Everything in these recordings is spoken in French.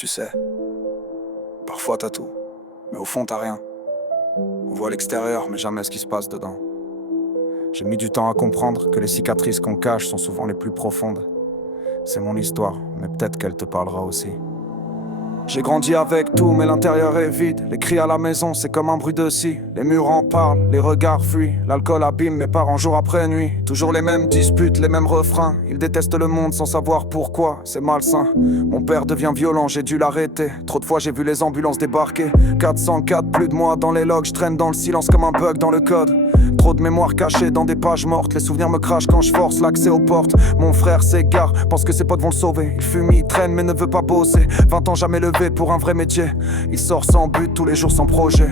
Tu sais, parfois t'as tout, mais au fond t'as rien. On voit l'extérieur, mais jamais ce qui se passe dedans. J'ai mis du temps à comprendre que les cicatrices qu'on cache sont souvent les plus profondes. C'est mon histoire, mais peut-être qu'elle te parlera aussi. J'ai grandi avec tout, mais l'intérieur est vide. Les cris à la maison, c'est comme un bruit de scie. Les murs en parlent, les regards fuient. L'alcool abîme mes parents jour après nuit. Toujours les mêmes disputes, les mêmes refrains. Ils détestent le monde sans savoir pourquoi, c'est malsain. Mon père devient violent, j'ai dû l'arrêter. Trop de fois j'ai vu les ambulances débarquer. 404, plus de moi dans les logs. Je traîne dans le silence comme un bug dans le code. Trop de mémoire cachée dans des pages mortes. Les souvenirs me crachent quand je force l'accès aux portes. Mon frère s'égare, pense que ses potes vont le sauver. Il fume, il traîne mais ne veut pas bosser. 20 ans jamais levé pour un vrai métier. Il sort sans but, tous les jours sans projet.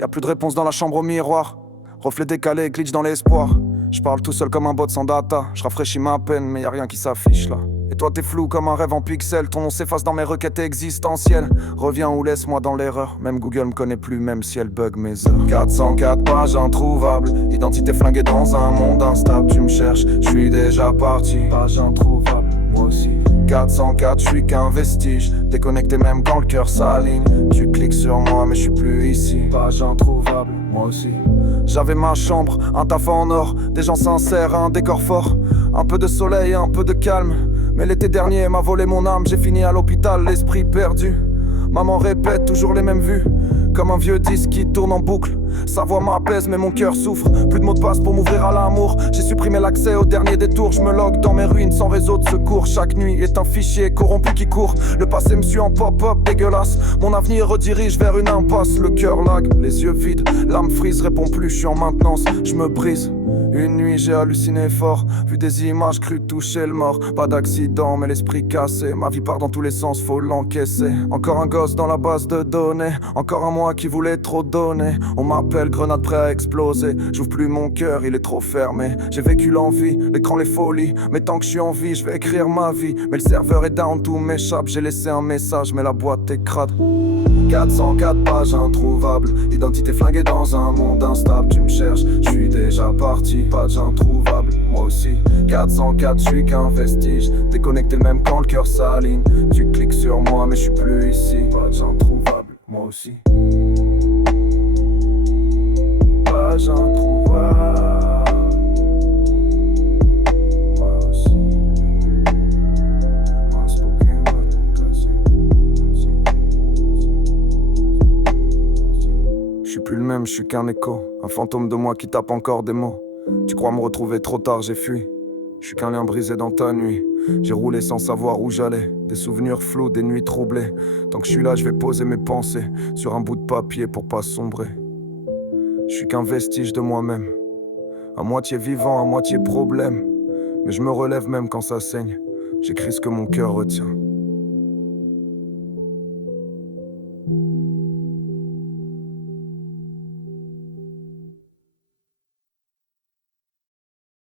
Y'a plus de réponse dans la chambre au miroir. Reflet décalé, glitch dans l'espoir. Je parle tout seul comme un bot sans data. Je rafraîchis ma peine mais y'a rien qui s'affiche là. Et toi t'es flou comme un rêve en pixels. Ton nom s'efface dans mes requêtes existentielles. Reviens ou laisse-moi dans l'erreur. Même Google me connaît plus, même si elle bug mes heures. 404 pages introuvables. Identité flinguée dans un monde instable. Tu me cherches, je suis déjà parti. Page introuvable, moi aussi. 404, je suis qu'un vestige. Déconnecté même quand le cœur s'aligne. Tu cliques sur moi mais je suis plus ici. Page introuvable, moi aussi. J'avais ma chambre, un taf en or. Des gens sincères, un décor fort. Un peu de soleil, un peu de calme. Mais l'été dernier m'a volé mon âme. J'ai fini à l'hôpital, l'esprit perdu. Maman répète toujours les mêmes vues. Comme un vieux disque qui tourne en boucle. Sa voix m'apaise mais mon cœur souffre. Plus de mots de passe pour m'ouvrir à l'amour. J'ai supprimé l'accès au dernier détour. Je me logue dans mes ruines sans réseau de secours. Chaque nuit est un fichier corrompu qui court. Le passé me suit en pop-up dégueulasse. Mon avenir redirige vers une impasse. Le cœur lag, les yeux vides. L'âme frise, répond plus, je suis en maintenance. Je me brise. Une nuit j'ai halluciné fort. Vu des images, cru toucher le mort. Pas d'accident mais l'esprit cassé. Ma vie part dans tous les sens, faut l'encaisser. Encore un gosse dans la base de données. Encore un moi qui voulait trop donner. On m'appelle grenade prêt à exploser. J'ouvre plus mon cœur, il est trop fermé. J'ai vécu l'envie, l'écran les folies. Mais tant que je suis en vie, je vais écrire ma vie. Mais le serveur est down, tout m'échappe. J'ai laissé un message mais la boîte est crade. 404 pages introuvables. Identité flinguée dans un monde instable. Tu me cherches, je suis déjà parti. Page introuvable, moi aussi. 404, je suis qu'un vestige. Déconnecté même quand le cœur s'aligne. Tu cliques sur moi mais je suis plus ici. Page introuvable, moi aussi. Page introuvable, moi aussi. Je suis plus le même, je suis qu'un écho. Un fantôme de moi qui tape encore des mots. Tu crois me retrouver trop tard, j'ai fui. Je suis qu'un lien brisé dans ta nuit. J'ai roulé sans savoir où j'allais. Des souvenirs flous, des nuits troublées. Tant que je suis là, je vais poser mes pensées sur un bout de papier pour pas sombrer. Je suis qu'un vestige de moi-même. À moitié vivant, à moitié problème. Mais je me relève même quand ça saigne. J'écris ce que mon cœur retient.